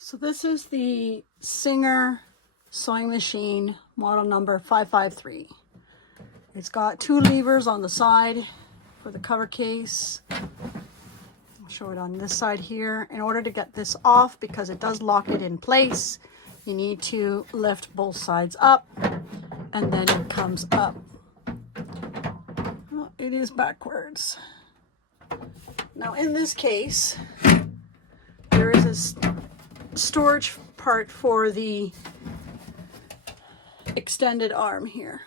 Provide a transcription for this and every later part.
So this is the Singer sewing machine, model number 553. It's got two levers on the side for the cover case. I'll show it on this side here. In order to get this off, because it does lock it in place, you need to lift both sides up and then it comes up. Well, it is backwards. Now in this case, there is a storage part for the extended arm here.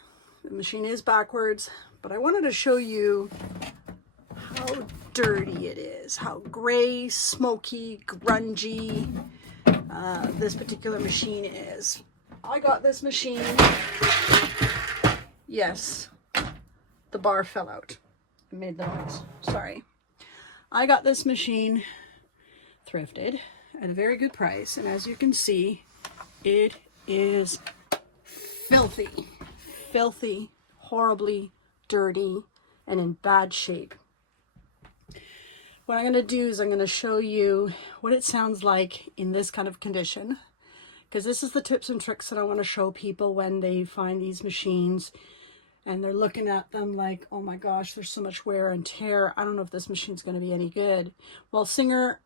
The machine is backwards, but I wanted to show you how dirty it is, how gray, smoky, grungy this particular machine is. I got this machine, yes, the bar fell out. It made the noise, sorry. I got this machine thrifted at a very good price, and as you can see, it is filthy, horribly dirty, and in bad shape. What I'm going to do is I'm going to show you what it sounds like in this kind of condition, because this is the tips and tricks that I want to show people when they find these machines and they're looking at them like, oh my gosh, there's so much wear and tear. I don't know if this machine's going to be any good. Well, Singer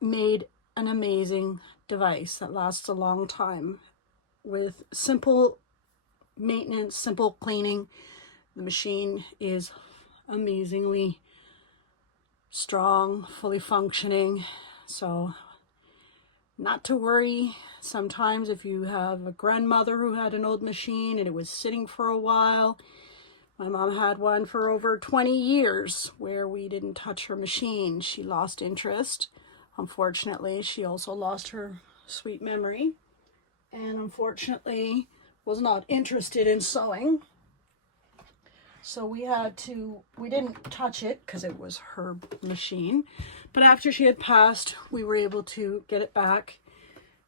made an amazing device that lasts a long time with simple maintenance, simple cleaning. The machine is amazingly strong, fully functioning, so not to worry. Sometimes if you have a grandmother who had an old machine and it was sitting for a while, my mom had one for over 20 years where we didn't touch her machine. She lost interest. Unfortunately, she also lost her sweet memory and unfortunately was not interested in sewing. So we didn't touch it because it was her machine. But after she had passed, we were able to get it back.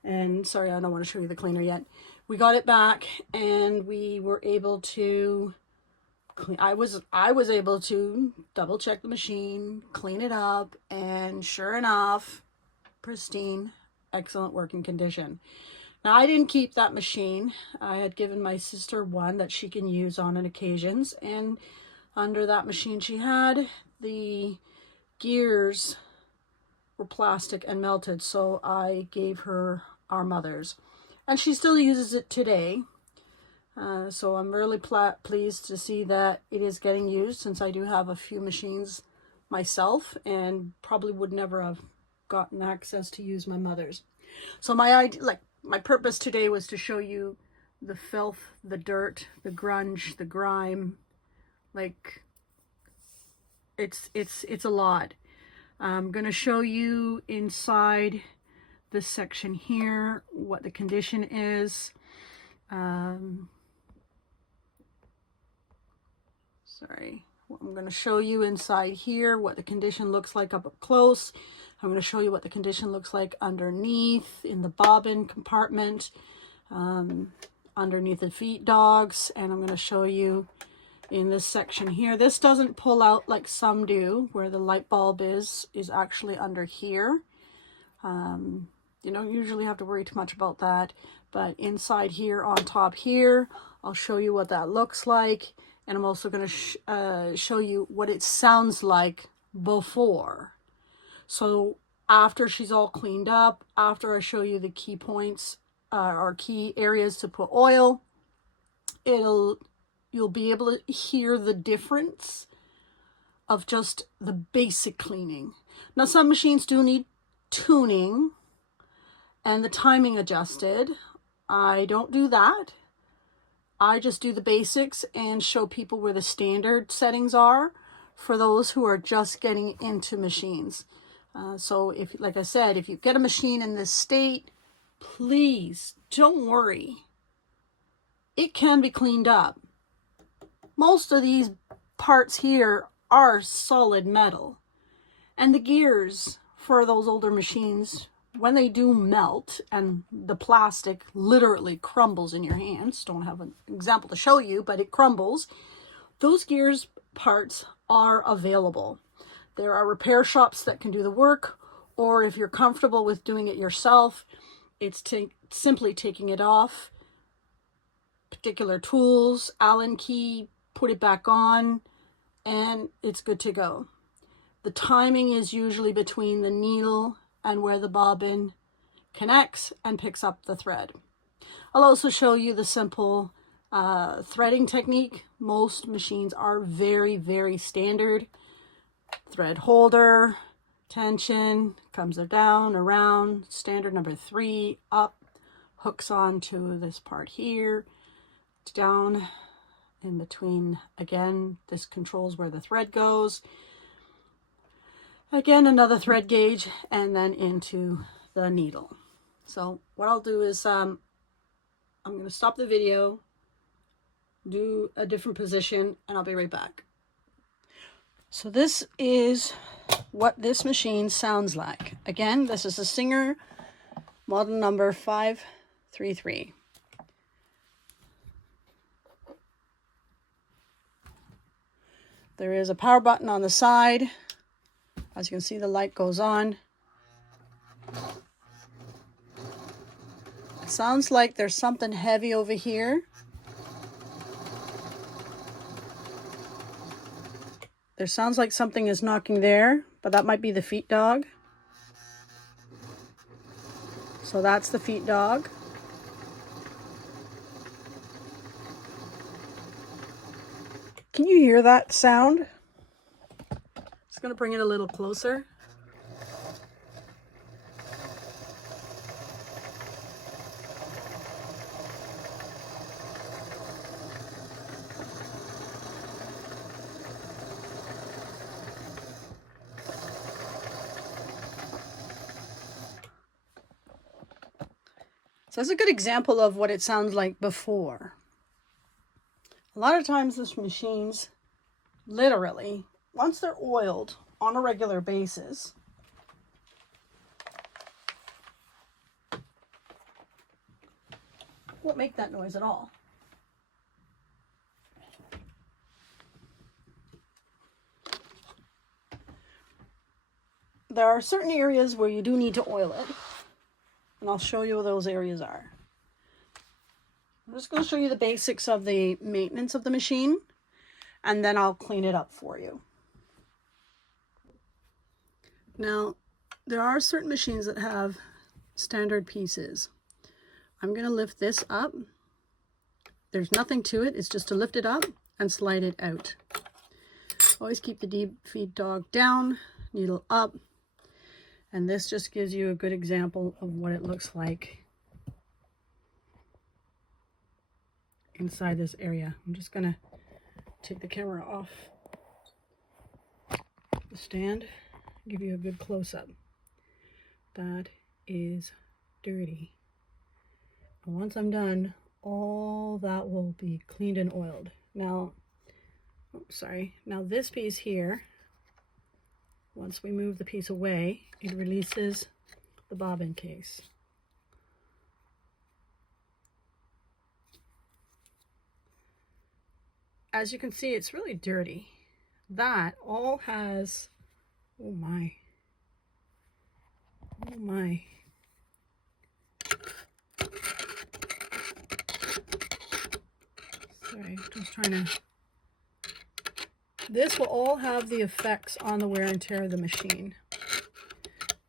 And sorry, I don't want to show you the cleaner yet. We got it back and we were able to clean. I was able to double check the machine, clean it up, and sure enough, pristine, excellent working condition. Now, I didn't keep that machine. I had given my sister one that she can use on occasions, and under that machine she had, the gears were plastic and melted, so I gave her our mother's. And she still uses it today. So I'm really pleased to see that it is getting used, since I do have a few machines myself and probably would never have gotten access to use my mother's. So my purpose today was to show you the filth, the dirt, the grunge, the grime. Like, it's a lot. I'm going to show you inside this section here what the condition is. Sorry. I'm going to show you inside here what the condition looks like up close. I'm going to show you what the condition looks like underneath in the bobbin compartment, underneath the feed dogs, and I'm going to show you in this section here. This doesn't pull out like some do, where the light bulb is actually under here. You don't usually have to worry too much about that, but inside here on top here, I'll show you what that looks like. And I'm also going to show you what it sounds like before. So after she's all cleaned up, after I show you the key points or key areas to put oil, you'll be able to hear the difference of just the basic cleaning. Now, some machines do need tuning and the timing adjusted. I don't do that. I just do the basics and show people where the standard settings are for those who are just getting into machines. So if, like I said, if you get a machine in this state, please don't worry. It can be cleaned up. Most of these parts here are solid metal. And the gears for those older machines, when they do melt and the plastic literally crumbles in your hands, don't have an example to show you, but it crumbles, those gears parts are available. There are repair shops that can do the work, or if you're comfortable with doing it yourself, it's simply taking it off, particular tools, Allen key, put it back on, and it's good to go. The timing is usually between the needle and where the bobbin connects and picks up the thread. I'll also show you the simple threading technique. Most machines are very, very standard. Thread holder, tension, comes down, around, standard number 3, up, hooks onto this part here, down, in between. Again, this controls where the thread goes. Again, another thread gauge, and then into the needle. So what I'll do is I'm going to stop the video, do a different position, and I'll be right back. So this is what this machine sounds like. Again, this is a Singer model number 533. There is a power button on the side. As you can see, the light goes on. It sounds like there's something heavy over here. There sounds like something is knocking there, but that might be the feet dog. So that's the feet dog. Can you hear that sound? Just going to bring it a little closer. So that's a good example of what it sounds like before. A lot of times these machines, literally, once they're oiled on a regular basis, won't make that noise at all. There are certain areas where you do need to oil it, and I'll show you what those areas are. I'm just going to show you the basics of the maintenance of the machine, and then I'll clean it up for you. Now, there are certain machines that have standard pieces. I'm going to lift this up. There's nothing to it. It's just to lift it up and slide it out. Always keep the deep feed dog down, needle up. And this just gives you a good example of what it looks like inside this area. I'm just going to take the camera off the stand, give you a good close-up. That is dirty. And once I'm done, all that will be cleaned and oiled. Now, now this piece here, once we move the piece away, it releases the bobbin case. As you can see, it's really dirty. That all has, oh my. Sorry, just trying to. This will all have the effects on the wear and tear of the machine.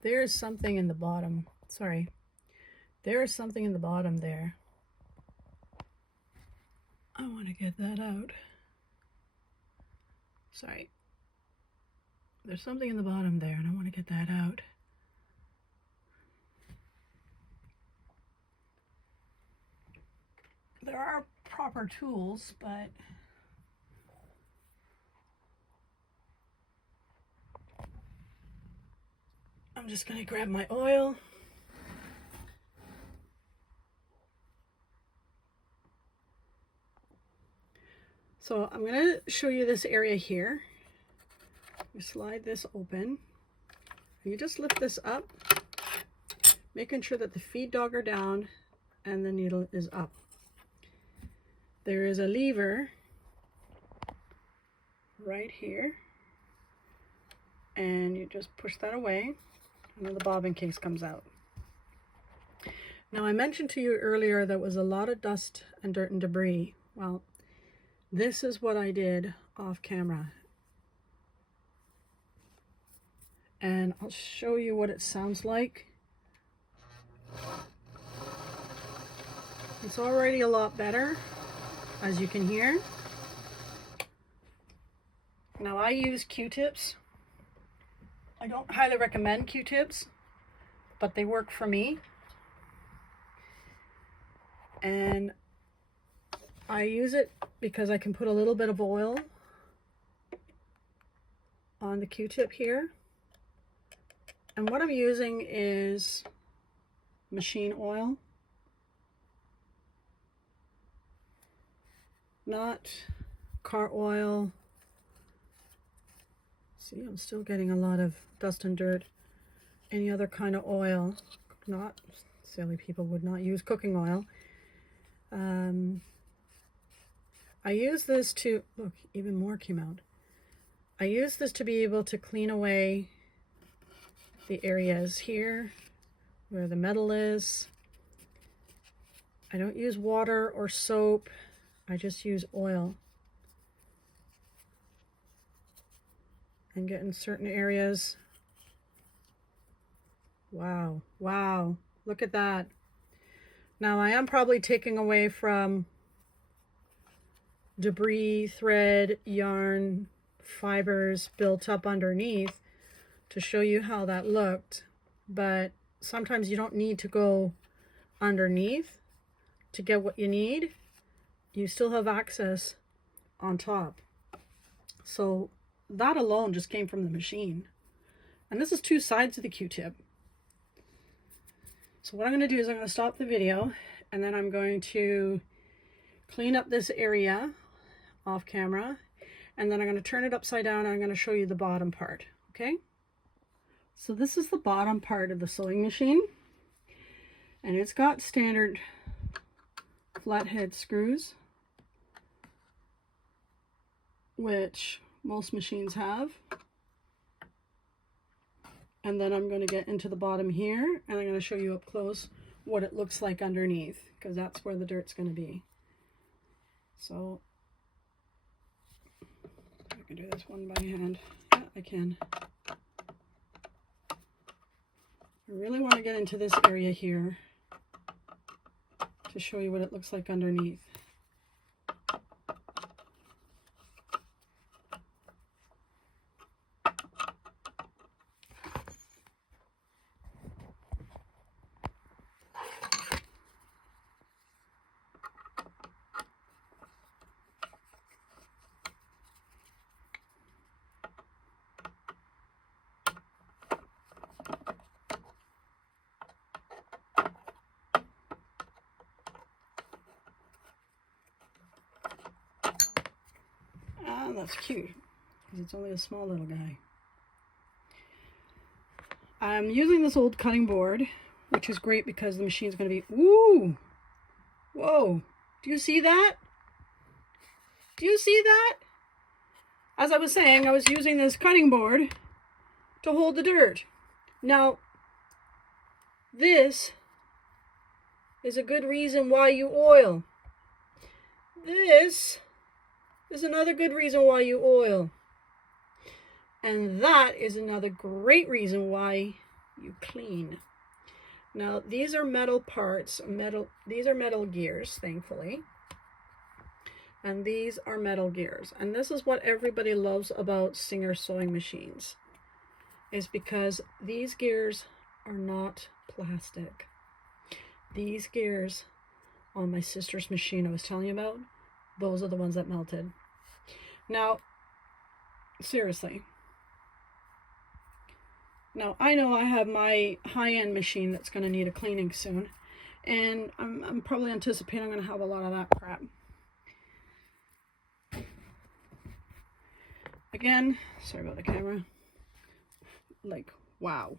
There is something in the bottom. Sorry. There is something in the bottom there. I want to get that out. Sorry. There's something in the bottom there, and I want to get that out. There are proper tools, but I'm just going to grab my oil. So I'm going to show you this area here. You slide this open. You just lift this up, making sure that the feed dog are down and the needle is up. There is a lever right here, and you just push that away, and then the bobbin case comes out. Now, I mentioned to you earlier there was a lot of dust and dirt and debris. Well, this is what I did off camera. And I'll show you what it sounds like. It's already a lot better, as you can hear. Now, I use Q-tips. I don't highly recommend Q-tips, but they work for me. And I use it because I can put a little bit of oil on the Q-tip here. And what I'm using is machine oil, not car oil. See, I'm still getting a lot of dust and dirt. Any other kind of oil, not silly people would not use cooking oil. I use this to, look, even more came out. I use this to be able to clean away the areas here where the metal is. I don't use water or soap. I just use oil. And get in certain areas. Wow, wow, look at that. Now I am probably taking away from debris, thread, yarn, fibers built up underneath to show you how that looked. But sometimes you don't need to go underneath to get what you need. You still have access on top. So that alone just came from the machine. And this is two sides of the Q-tip. So what I'm going to do is I'm going to stop the video, and then I'm going to clean up this area off camera, and then I'm going to turn it upside down and I'm going to show you the bottom part. Okay? So this is the bottom part of the sewing machine, and it's got standard flathead screws, which most machines have. And then I'm going to get into the bottom here, and I'm going to show you up close what it looks like underneath, because that's where the dirt's going to be. So I can do this one by hand. Yeah, I can. I really want to get into this area here to show you what it looks like underneath. That's cute, because it's only a small little guy. I'm using this old cutting board, which is great because the machine's going to be, ooh, whoa, do you see that? Do you see that? As I was saying, I was using this cutting board to hold the dirt. Now, this is a good reason why you oil. This is another good reason why you oil. And that is another great reason why you clean. Now, these are metal parts, these are metal gears, thankfully. And these are metal gears. And this is what everybody loves about Singer sewing machines, is because these gears are not plastic. These gears on my sister's machine I was telling you about, those are the ones that melted. Now, seriously. Now, I know I have my high-end machine that's going to need a cleaning soon, and I'm probably anticipating I'm going to have a lot of that crap. Again, sorry about the camera. Like, wow.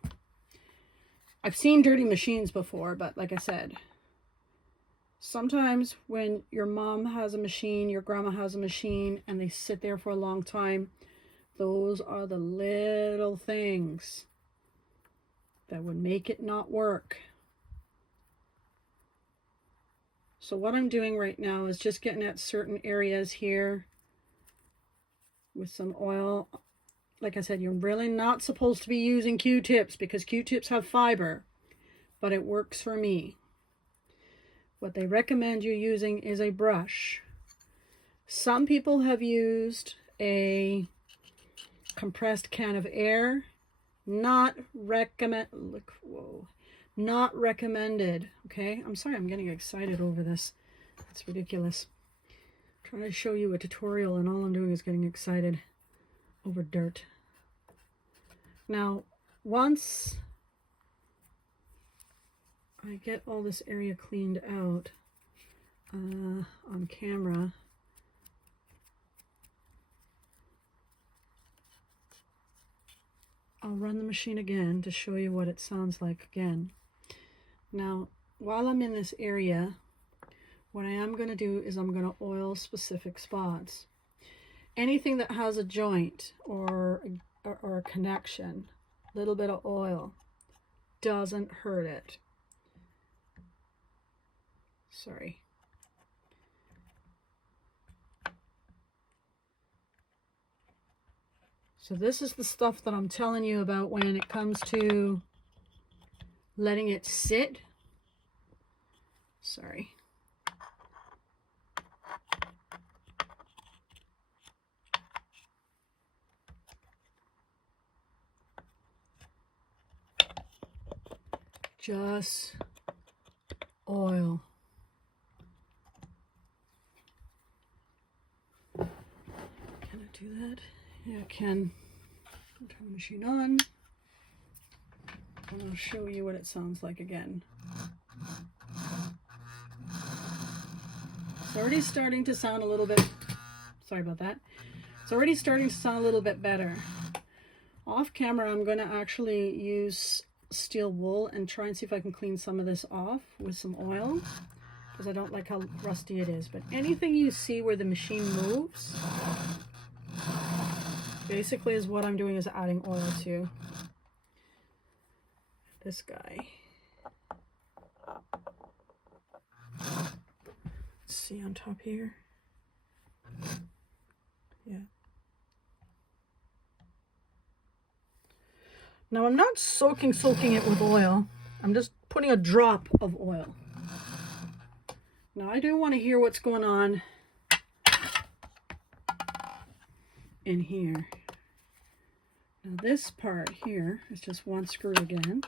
I've seen dirty machines before, but like I said, sometimes when your mom has a machine, your grandma has a machine, and they sit there for a long time, those are the little things that would make it not work. So what I'm doing right now is just getting at certain areas here with some oil. Like I said, you're really not supposed to be using Q-tips because Q-tips have fiber, but it works for me. What they recommend you using is a brush. Some people have used a compressed can of air. Not recommended. Okay, I'm sorry, I'm getting excited over this. It's ridiculous. I'm trying to show you a tutorial and all I'm doing is getting excited over dirt. Now, once I get all this area cleaned out on camera, I'll run the machine again to show you what it sounds like again. Now, while I'm in this area, what I am going to do is I'm going to oil specific spots. Anything that has a joint or a connection, a little bit of oil doesn't hurt it. Sorry. So this is the stuff that I'm telling you about when it comes to letting it sit. Sorry. Just oil. Can I do that? Yeah, I can. I'll turn the machine on. And I'll show you what it sounds like again. It's already starting to sound a little bit, sorry about that. It's already starting to sound a little bit better. Off camera, I'm going to actually use steel wool and try and see if I can clean some of this off with some oil, because I don't like how rusty it is. But anything you see where the machine moves basically is what I'm doing, is adding oil to. This guy. Let's see on top here. Yeah. Now I'm not soaking it with oil. I'm just putting a drop of oil. Now I do want to hear what's going on in here. Now this part here is just one screw again.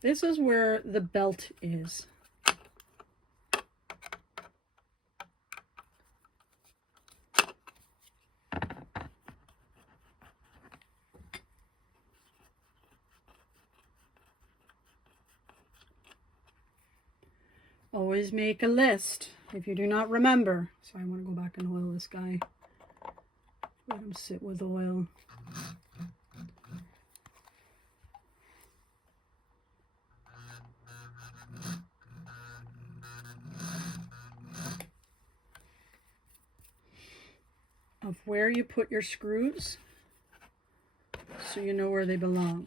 This is where the belt is. Always make a list if you do not remember. So I want to go back and oil this guy. Let him sit with oil. Of where you put your screws, so you know where they belong.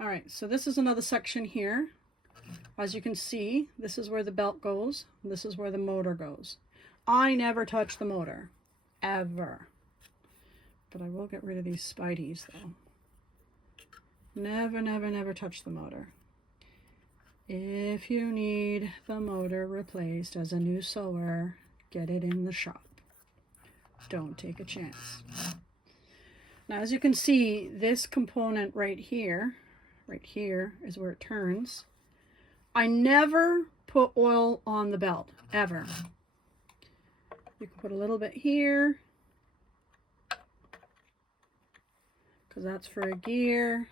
All right, so this is another section here. As you can see, this is where the belt goes. This is where the motor goes. I never touch the motor, ever. But I will get rid of these spideys though. Never, never, never touch the motor. If you need the motor replaced as a new sewer, get it in the shop. Don't take a chance. Now, as you can see, this component right here is where it turns. I never put oil on the belt, ever. You can put a little bit here, because that's for a gear.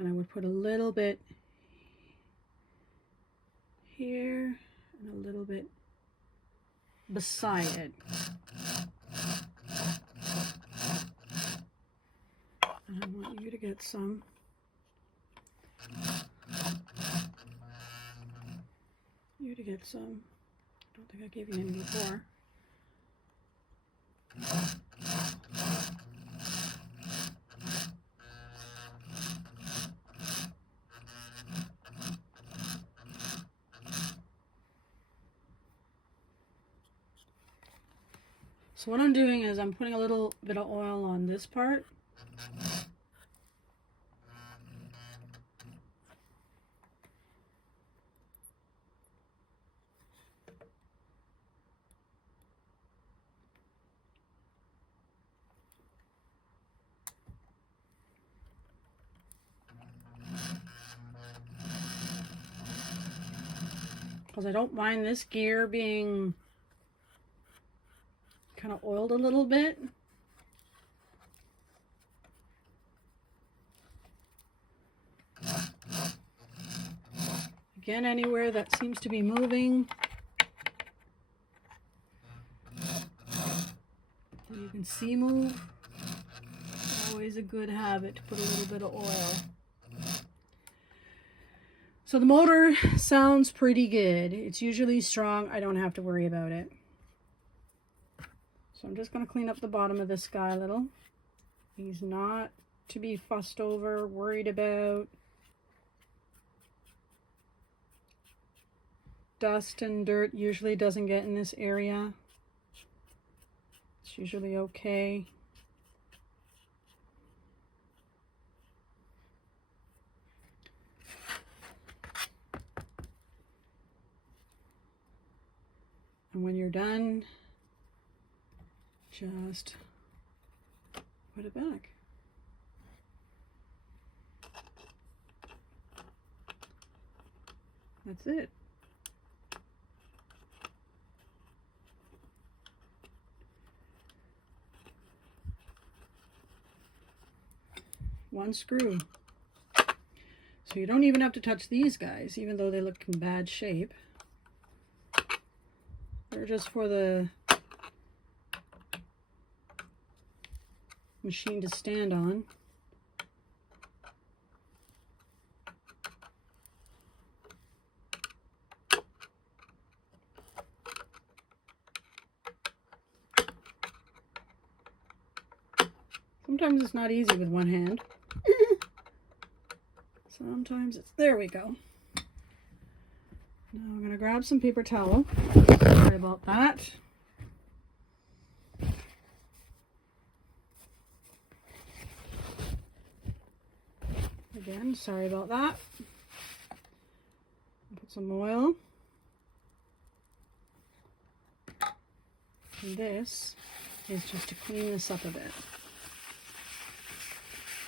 And I would put a little bit here and a little bit beside it. And I want you to get some. You to get some. I don't think I gave you any before. So what I'm doing is I'm putting a little bit of oil on this part. Because I don't mind this gear being kind of oiled a little bit. Again, anywhere that seems to be moving, you can see move. Always a good habit to put a little bit of oil. So the motor sounds pretty good. It's usually strong. I don't have to worry about it. So I'm just going to clean up the bottom of this guy a little. He's not to be fussed over, worried about. Dust and dirt usually doesn't get in this area. It's usually okay. And when you're done, just put it back. That's it. One screw. So you don't even have to touch these guys, even though they look in bad shape. They're just for the machine to stand on. Sometimes it's not easy with one hand. Sometimes it's, there we go. Now I'm going to grab some paper towel. Sorry about that. Again, sorry about that. Put some oil. And this is just to clean this up a bit.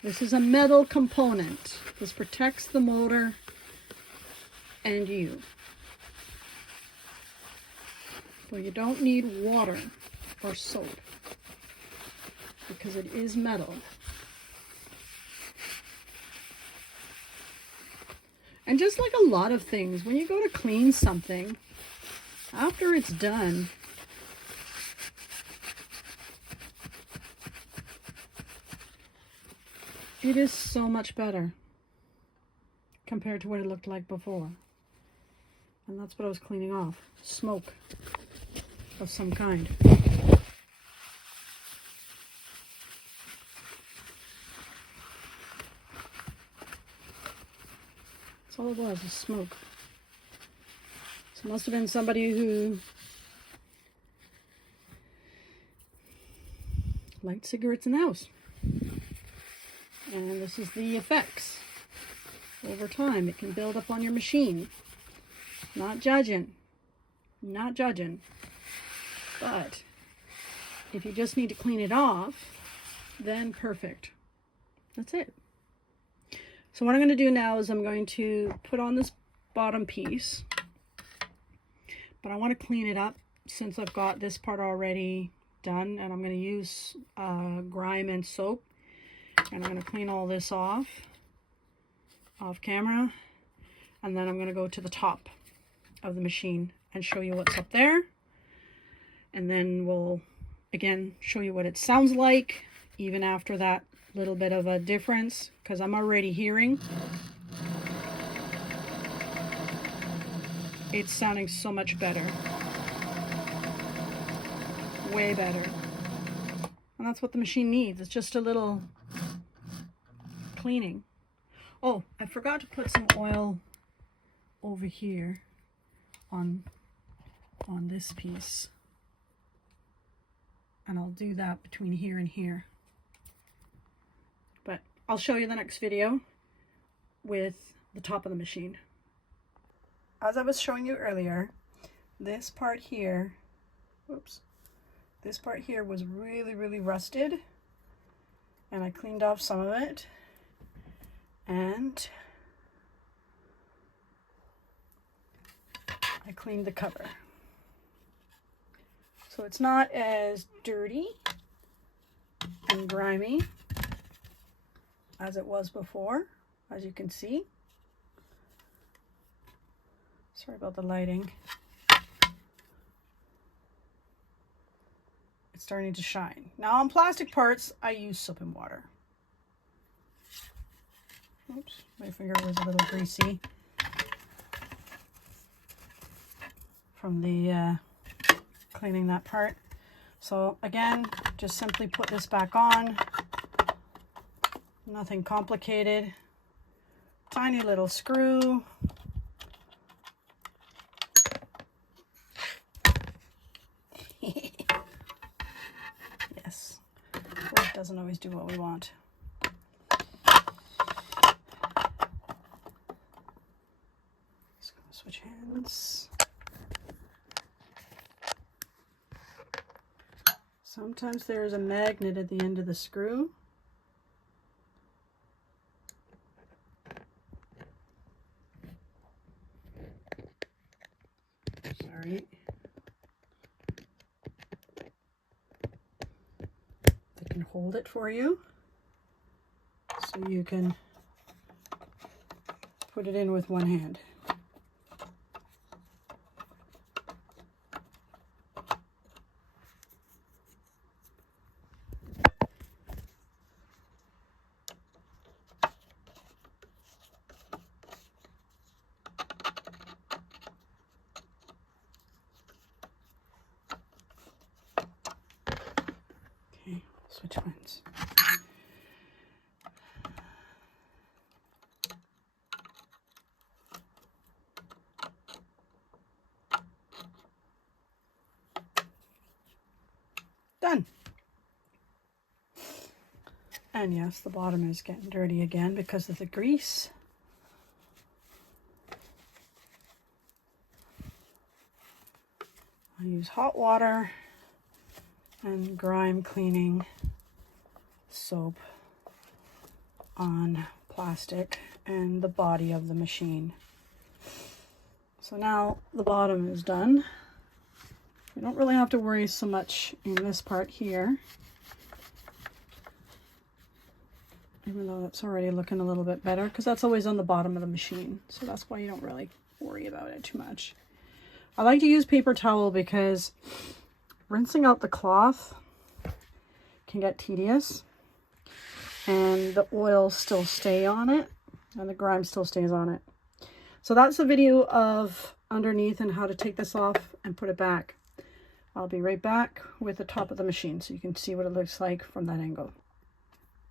This is a metal component. This protects the motor and you. Well, you don't need water or soap because it is metal. And just like a lot of things, when you go to clean something, after it's done, it is so much better compared to what it looked like before. And that's what I was cleaning off. Smoke of some kind. That's all it was smoke. So it must have been somebody who lights cigarettes in the house. And this is the effects. Over time, it can build up on your machine. Not judging. Not judging. But if you just need to clean it off, then perfect. That's it. So what I'm going to do now is I'm going to put on this bottom piece. But I want to clean it up since I've got this part already done. And I'm going to use grime and soap. And I'm going to clean all this off camera, and then I'm going to go to the top of the machine and show you what's up there, and then we'll again show you what it sounds like even after that little bit of a difference, because I'm already hearing it's sounding so much better, way better. And that's what the machine needs. It's just a little cleaning. Oh, I forgot to put some oil over here on this piece. and I'll do that between here and here. But I'll show you the next video with the top of the machine. As I was showing you earlier, this part here, whoops, this part here was really rusted, and I cleaned off some of it, and I cleaned the cover. So it's not as dirty and grimy as it was before, as you can see. Sorry about the lighting. It's starting to shine. Now on plastic parts, I use soap and water. Oops, my finger was a little greasy from the cleaning that part. So again, just simply put this back on. Nothing complicated. Tiny little screw. Yes, it doesn't always do what we want. Just gonna switch hands. Sometimes there is a magnet at the end of the screw. Sorry. They can hold it for you, so you can put it in with one hand. Switch ones. Done. And yes, the bottom is getting dirty again because of the grease. I use hot water and grime cleaning soap on plastic and the body of the machine. So now the bottom is done. You don't really have to worry so much in this part here, even though that's already looking a little bit better, because that's always on the bottom of the machine, so that's why you don't really worry about it too much. I like to use paper towel because rinsing out the cloth can get tedious, and the oil still stay on it, and the grime still stays on it. So that's the video of underneath and how to take this off and put it back. I'll be right back with the top of the machine so you can see what it looks like from that angle.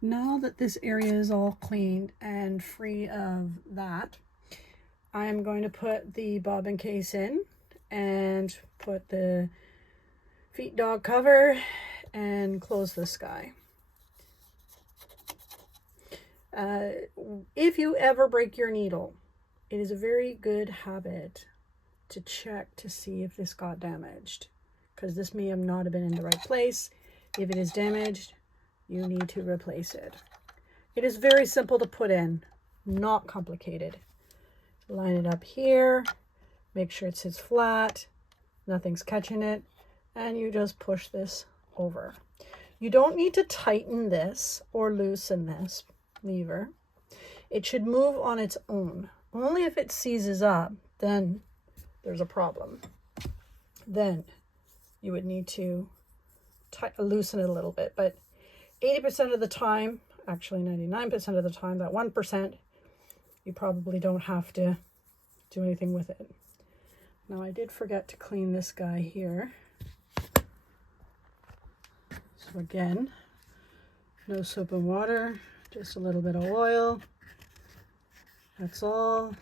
Now that this area is all cleaned and free of that, I am going to put the bobbin case in and put the feet dog cover and close this guy. If you ever break your needle, it is a very good habit to check to see if this got damaged, because this may have not been in the right place. If it is damaged, you need to replace it. It is very simple to put in, not complicated. Line it up here, make sure it sits flat, nothing's catching it, and you just push this over. You don't need to tighten this or loosen this lever. It should move on its own. Only if it seizes up, then there's a problem. Then you would need to loosen it a little bit, but 80% of the time, actually 99% of the time, that 1%, you probably don't have to do anything with it. Now I did forget to clean this guy here. So again, no soap and water, just a little bit of oil. That's all.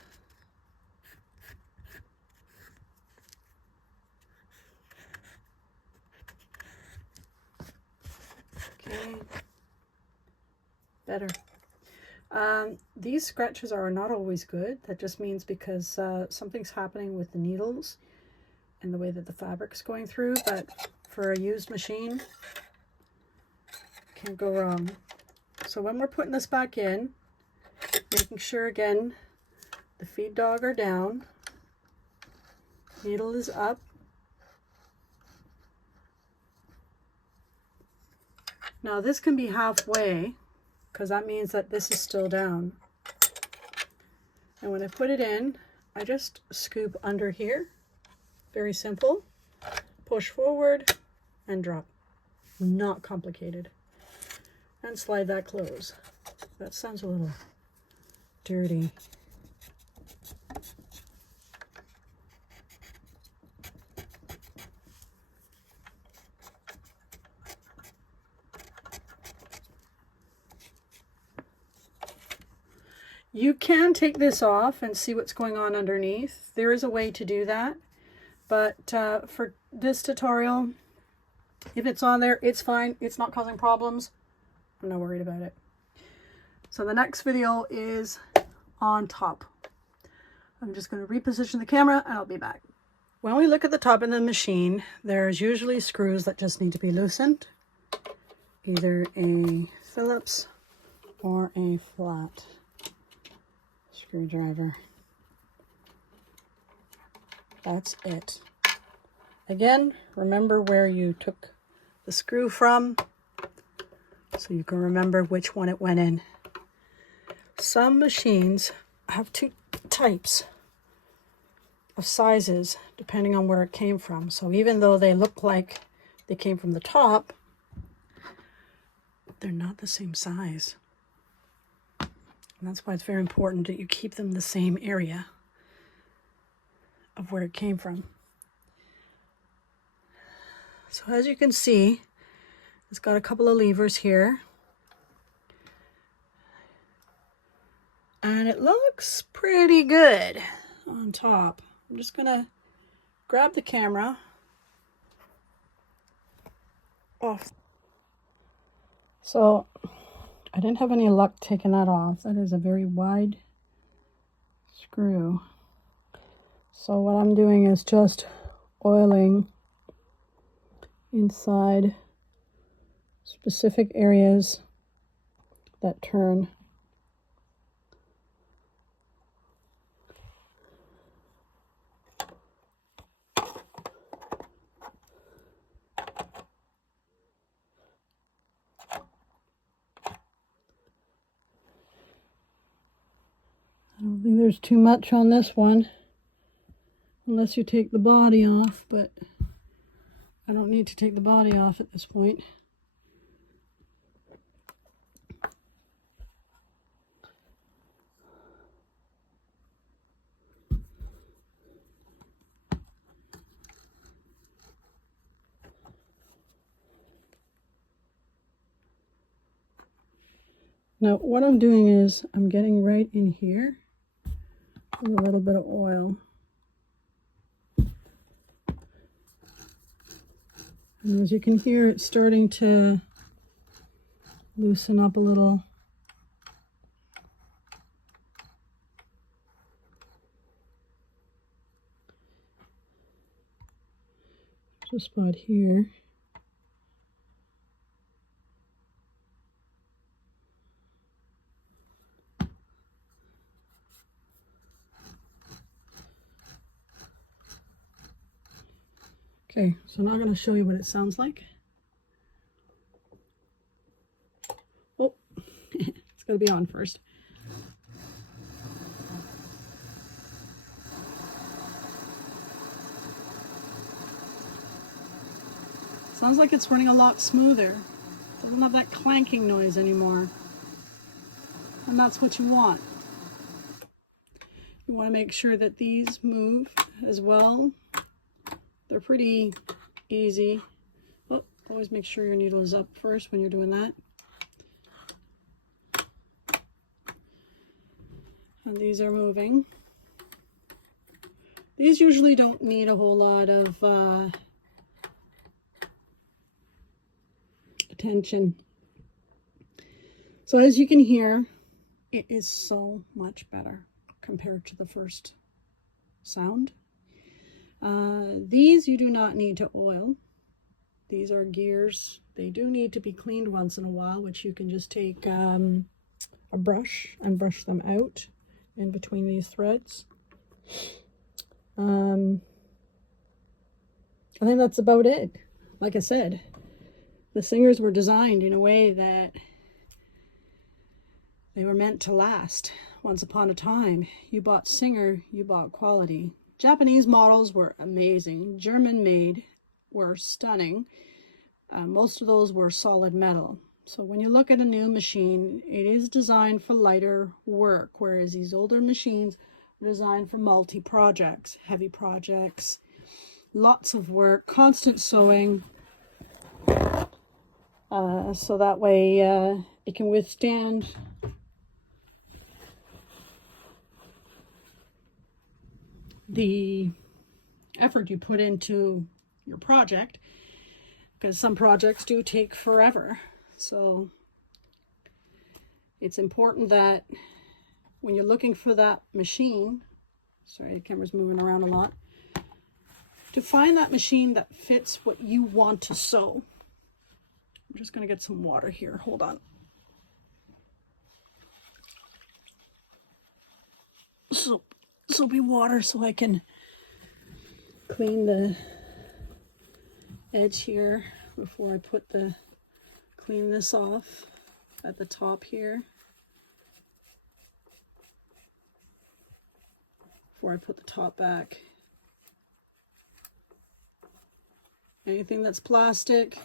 Okay. Better. These scratches are not always good. That just means because something's happening with the needles and the way that the fabric's going through, but for a used machine, can't go wrong. So when we're putting this back in, making sure again the feed dog are down, needle is up. Now this can be halfway because that means that this is still down. And when I put it in, I just scoop under here. Very simple. Push forward and drop. Not complicated. And slide that close. That sounds a little dirty. You can take this off and see what's going on underneath. There is a way to do that, but for this tutorial, if it's on there, it's fine. It's not causing problems. I'm not worried about it. So the next video is on top. I'm just going to reposition the camera and I'll be back. When we look at the top of the machine, there's usually screws that just need to be loosened. Either a Phillips or a flat screwdriver. That's it. Again, remember where you took the screw from so you can remember which one it went in. Some machines have two types of sizes depending on where it came from. So even though they look like they came from the top, they're not the same size. And that's why it's very important that you keep them the same area of where it came from. So as you can see, it's got a couple of levers here. And it looks pretty good on top. I'm just gonna grab the camera off. So I didn't have any luck taking that off. That is a very wide screw. So what I'm doing is just oiling inside specific areas that turn. I don't think there's too much on this one, unless you take the body off, but I don't need to take the body off at this point. Now what I'm doing is I'm getting right in here with a little bit of oil. And as you can hear, it's starting to loosen up a little. There's a spot here. Okay, so now I'm going to show you what it sounds like. Oh, it's going to be on first. Sounds like it's running a lot smoother. Doesn't have that clanking noise anymore. And that's what you want. You want to make sure that these move as well. They're pretty easy. Oh, always make sure your needle is up first when you're doing that. And these are moving. These usually don't need a whole lot of attention. So as you can hear, it is so much better compared to the first sound. These you do not need to oil. These are gears. They do need to be cleaned once in a while, which you can just take a brush and brush them out in between these threads. I think that's about it. Like I said, the singers were designed in a way that they were meant to last. Once upon a time, you bought Singer, you bought quality. Japanese models were amazing. German made were stunning. Most of those were solid metal. So when you look at a new machine, it is designed for lighter work, whereas these older machines are designed for multi-projects, heavy projects, lots of work, constant sewing, so that way it can withstand the effort you put into your project, because some projects do take forever. So it's important that when you're looking for that machine, sorry, the camera's moving around a lot, to find that machine that fits what you want to sew. I'm just going to get some water here. Hold on. Soapy water so I can clean the edge here before I clean this off at the top here. Before I put the top back. Anything that's plastic,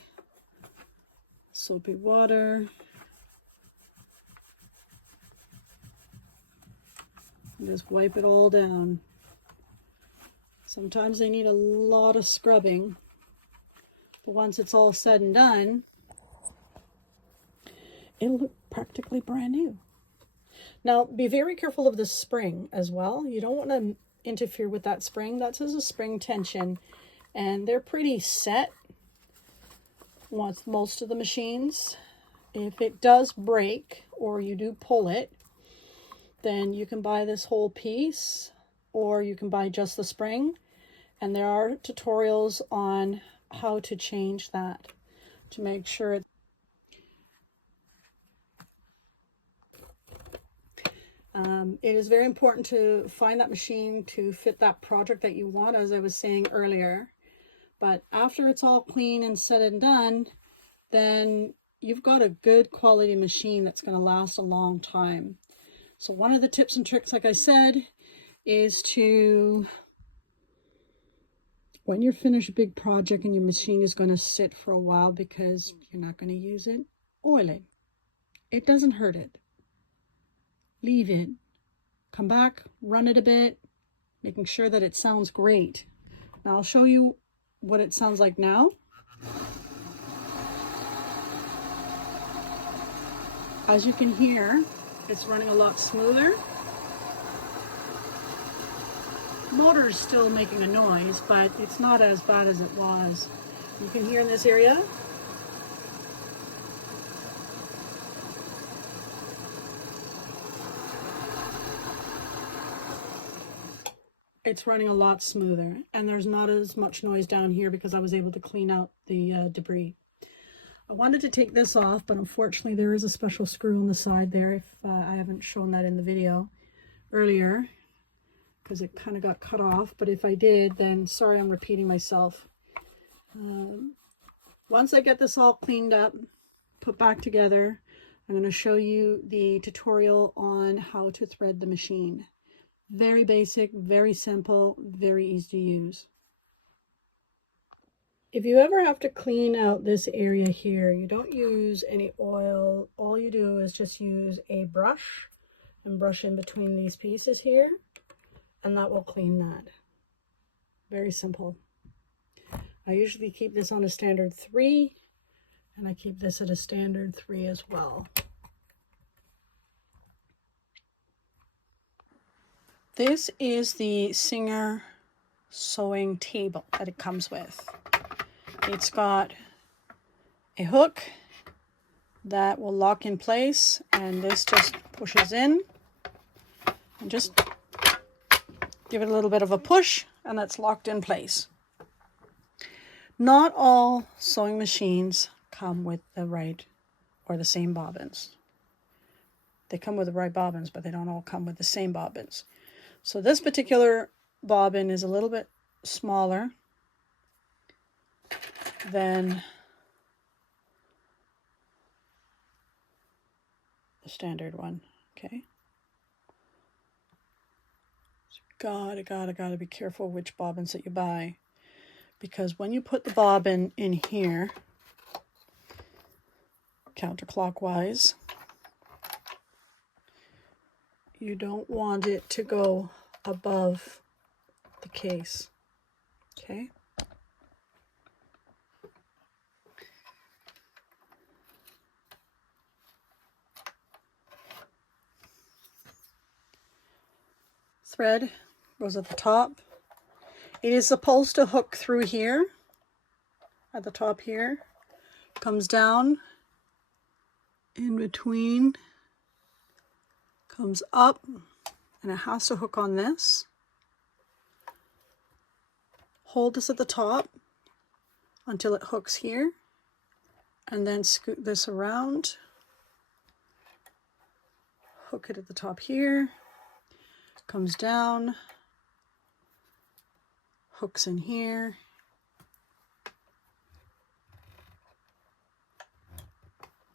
soapy water. And just wipe it all down. Sometimes they need a lot of scrubbing, but once it's all said and done, it'll look practically brand new. Now, be very careful of the spring as well. You don't want to interfere with that spring. That says a spring tension, and they're pretty set with most of the machines. If it does break or you do pull it, then you can buy this whole piece, or you can buy just the spring, and there are tutorials on how to change that to make sure it is very important to find that machine to fit that project that you want, as I was saying earlier. But after it's all clean and said and done, then you've got a good quality machine that's going to last a long time. So one of the tips and tricks, like I said, is to, when you're finished a big project and your machine is going to sit for a while because you're not going to use it, oil it. It doesn't hurt it. Leave it. Come back, run it a bit, making sure that it sounds great. Now I'll show you what it sounds like now. As you can hear, it's running a lot smoother. Motor's still making a noise, but it's not as bad as it was. You can hear in this area. It's running a lot smoother, and there's not as much noise down here because I was able to clean out the debris. I wanted to take this off, but unfortunately there is a special screw on the side there, if I haven't shown that in the video earlier, because it kind of got cut off. But if I did, then sorry, I'm repeating myself. Once I get this all cleaned up, put back together, I'm going to show you the tutorial on how to thread the machine. Very basic, very simple, very easy to use. If you ever have to clean out this area here, you don't use any oil. All you do is just use a brush and brush in between these pieces here, and that will clean that. Very simple. I usually keep this on a standard 3, and I keep this at a standard 3 as well. This is the Singer sewing table that it comes with. It's got a hook that will lock in place, and this just pushes in, and just give it a little bit of a push, and that's locked in place. Not all sewing machines come with the right or the same bobbins. They come with the right bobbins, but they don't all come with the same bobbins. So this particular bobbin is a little bit smaller than the standard one. Okay. So gotta be careful which bobbins that you buy, because when you put the bobbin in here counterclockwise, you don't want it to go above the case. Okay. Thread goes at the top. It is supposed to hook through here at the top here, comes down in between, comes up, and it has to hook on this. Hold this at the top until it hooks here, and then scoot this around, hook it at the top here, comes down, hooks in here,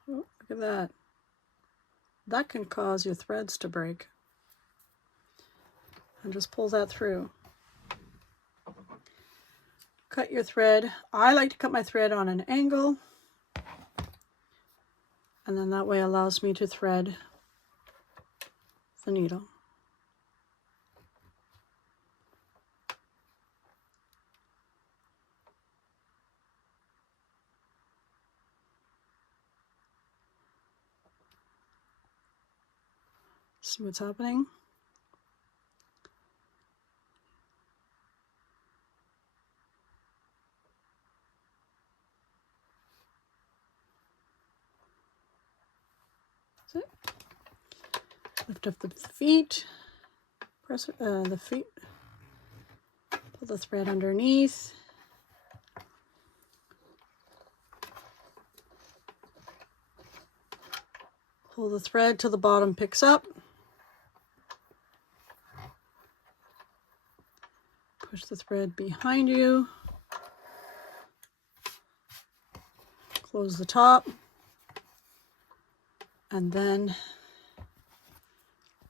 oh, look at that. That can cause your threads to break. And just pull that through. Cut your thread. I like to cut my thread on an angle, and then that way allows me to thread the needle. See what's happening? That's it. Lift up the feet, press the feet, pull the thread underneath. Pull the thread till the bottom picks up. Push the thread behind you. Close the top. And then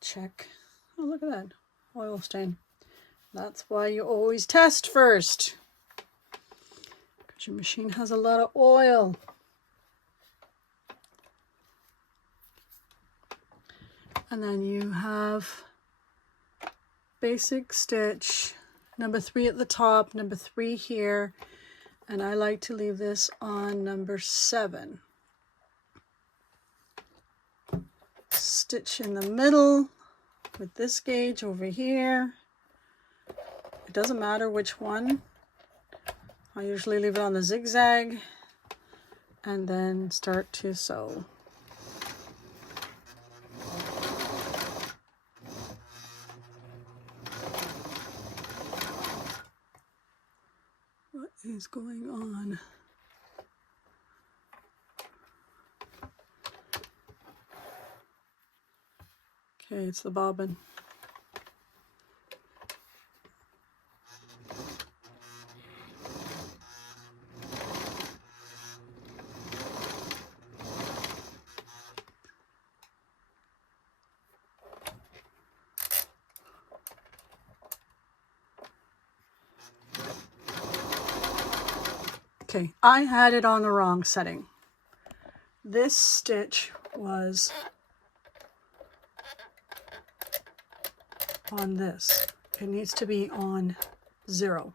check. Oh, look at that oil stain. That's why you always test first, because your machine has a lot of oil. And then you have basic stitch, number 3 at the top, number 3 here, and I like to leave this on number 7. Stitch in the middle with this gauge over here. It doesn't matter which one. I usually leave it on the zigzag and then start to sew. What is going on? Okay, it's the bobbin. Okay, I had it on the wrong setting. This stitch was on this. It needs to be on 0.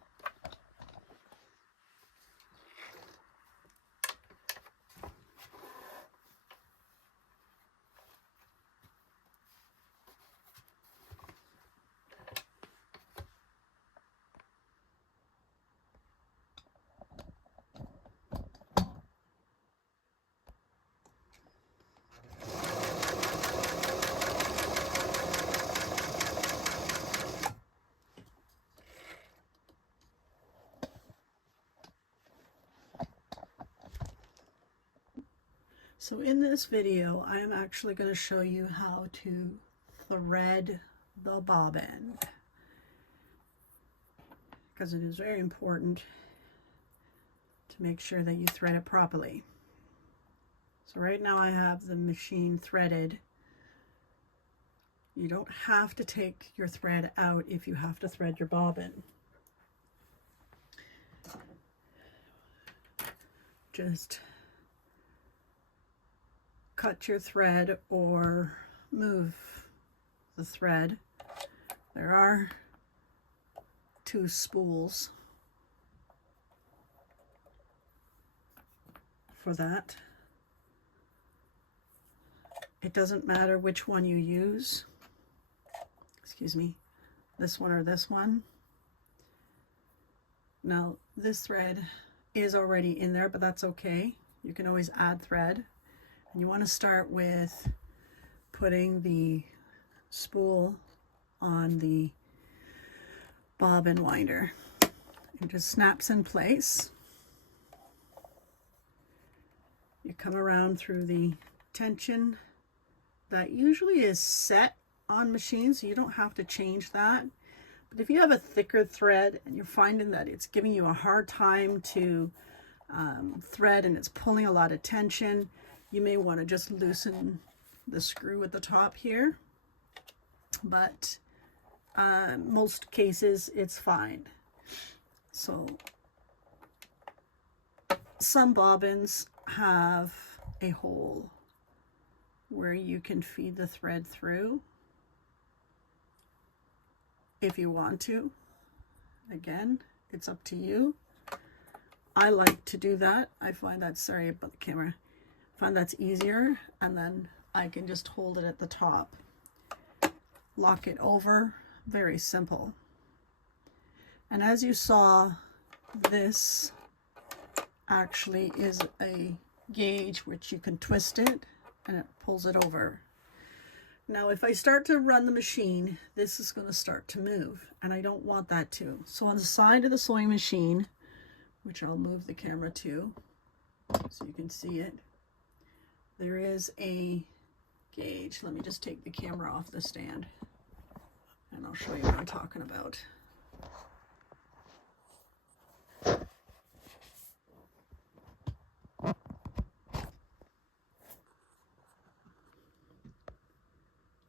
So in this video, I am actually going to show you how to thread the bobbin, because it is very important to make sure that you thread it properly. So right now I have the machine threaded. You don't have to take your thread out if you have to thread your bobbin. Just cut your thread or move the thread. There are 2 spools for that. It doesn't matter which one you use. Excuse me, this one or this one. Now this thread is already in there, but that's okay. You can always add thread. And you want to start with putting the spool on the bobbin winder. It just snaps in place. You come around through the tension that usually is set on machines, so you don't have to change that. But if you have a thicker thread and you're finding that it's giving you a hard time to thread and it's pulling a lot of tension, you may want to just loosen the screw at the top here. But most cases it's fine. So some bobbins have a hole where you can feed the thread through if you want to. Again, it's up to you. I like to do that. I find that, sorry about the camera, I find that's easier, and then I can just hold it at the top, lock it over. Very simple. And as you saw, this actually is a gauge which you can twist it and it pulls it over. Now if I start to run the machine, this is going to start to move, and I don't want that to. So on the side of the sewing machine, which I'll move the camera to so you can see it, there is a gauge. Let me just take the camera off the stand and I'll show you what I'm talking about.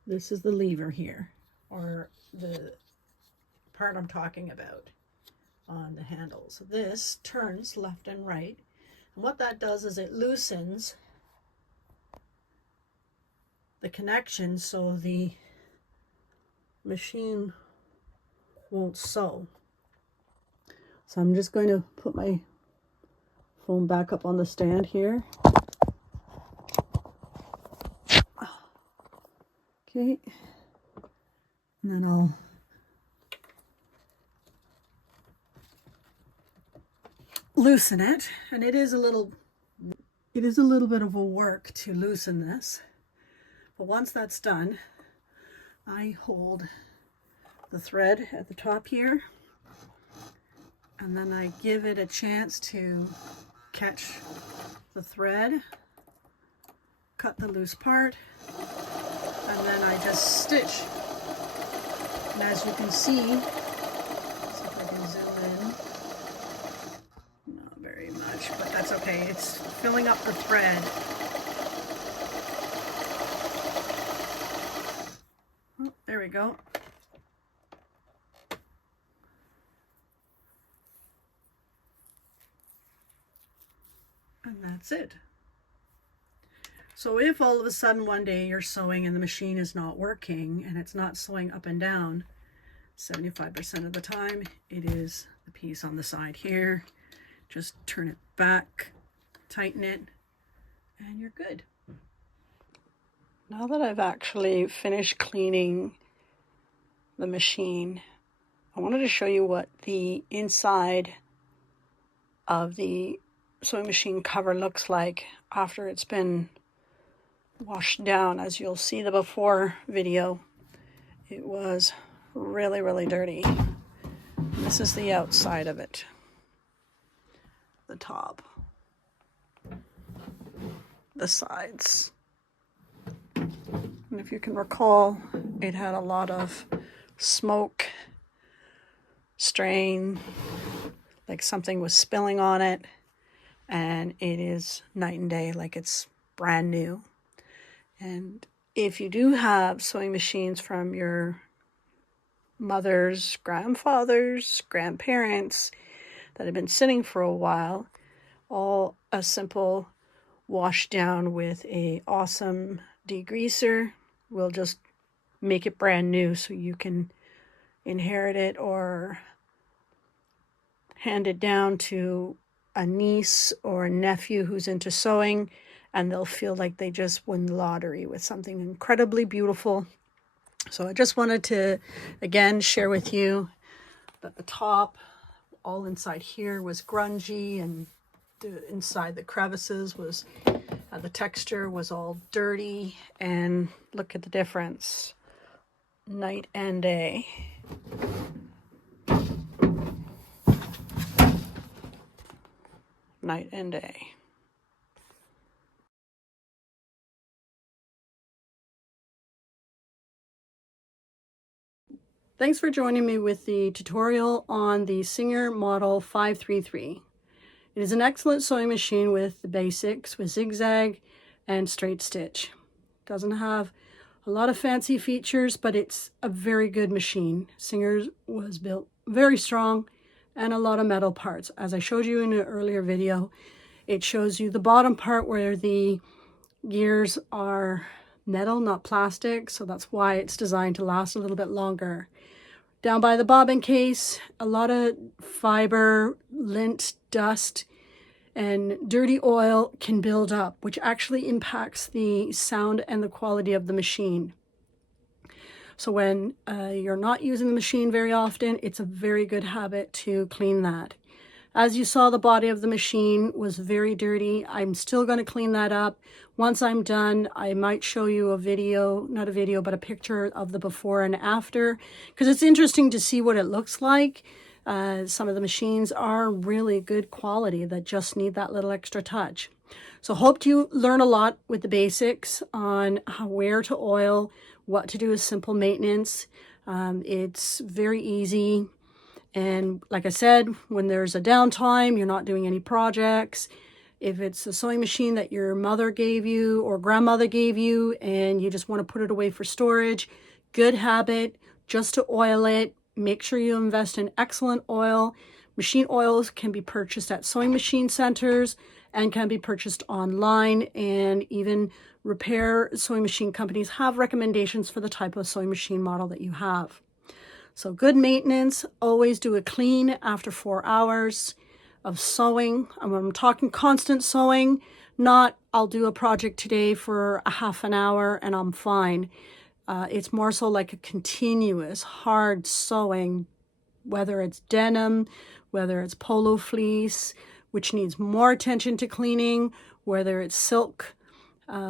This is the lever here, or the part I'm talking about on the handle. So this turns left and right, and what that does is it loosens the connection so the machine won't sew. So I'm just going to put my phone back up on the stand here. Okay, and then I'll loosen it, and it is a little bit of a work to loosen this, but once that's done, I hold the thread at the top here, and then I give it a chance to catch the thread, cut the loose part, and then I just stitch. And as you can see, let's see if I can zoom in. Not very much, but that's okay. It's filling up the thread. Oh, there we go. And that's it. So if all of a sudden one day you're sewing and the machine is not working and it's not sewing up and down, 75% of the time it is the piece on the side here. Just turn it back, tighten it, and you're good. Now that I've actually finished cleaning the machine, I wanted to show you what the inside of the sewing machine cover looks like after it's been washed down. As you'll see the before video, it was really, really dirty. This is the outside of it, the top. the sides. And if you can recall, it had a lot of smoke, strain, like something was spilling on it, and it is night and day, like it's brand new. And if you do have sewing machines from your mothers, grandfathers, grandparents that have been sitting for a while, all a simple wash down with a awesome degreaser will just make it brand new, so you can inherit it or hand it down to a niece or a nephew who's into sewing, and they'll feel like they just won the lottery with something incredibly beautiful. So I just wanted to again share with you that the top all inside here was grungy, and inside the crevices was the texture was all dirty, and look at the difference night and day. Night and day. Thanks for joining me with the tutorial on the Singer Model 533. It is an excellent sewing machine with the basics, with zigzag and straight stitch. Doesn't have a lot of fancy features, but it's a very good machine. Singer was built very strong and a lot of metal parts. As I showed you in an earlier video, it shows you the bottom part where the gears are metal, not plastic, so that's why it's designed to last a little bit longer. Down by the bobbin case, a lot of fiber, lint, dust, and dirty oil can build up, which actually impacts the sound and the quality of the machine. So when you're not using the machine very often, it's a very good habit to clean that. As you saw, the body of the machine was very dirty. I'm still going to clean that up. Once I'm done, I might show you a video, not a video, but a picture of the before and after, because it's interesting to see what it looks like. Some of the machines are really good quality that just need that little extra touch. So hope you learn a lot with the basics on where to oil, what to do with simple maintenance. It's very easy. And like I said, when there's a downtime, you're not doing any projects. If it's a sewing machine that your mother gave you or grandmother gave you and you just want to put it away for storage, good habit just to oil it. Make sure you invest in excellent oil. Machine oils can be purchased at sewing machine centers and can be purchased online, and even repair sewing machine companies have recommendations for the type of sewing machine model that you have. So good maintenance, always do a clean after 4 hours of sewing. And when I'm talking constant sewing, not I'll do a project today for a half an hour and I'm fine. It's more so like a continuous hard sewing, whether it's denim, whether it's polo fleece, which needs more attention to cleaning, whether it's silk,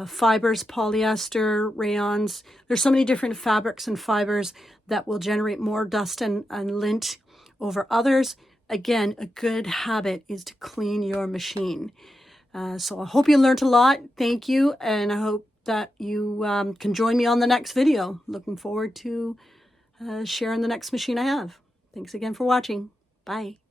fibers, polyester, rayons. There's so many different fabrics and fibers that will generate more dust and lint over others. Again, a good habit is to clean your machine. So I hope you learned a lot. Thank you, and I hope that you can join me on the next video. Looking forward to sharing the next machine I have. Thanks again for watching. Bye.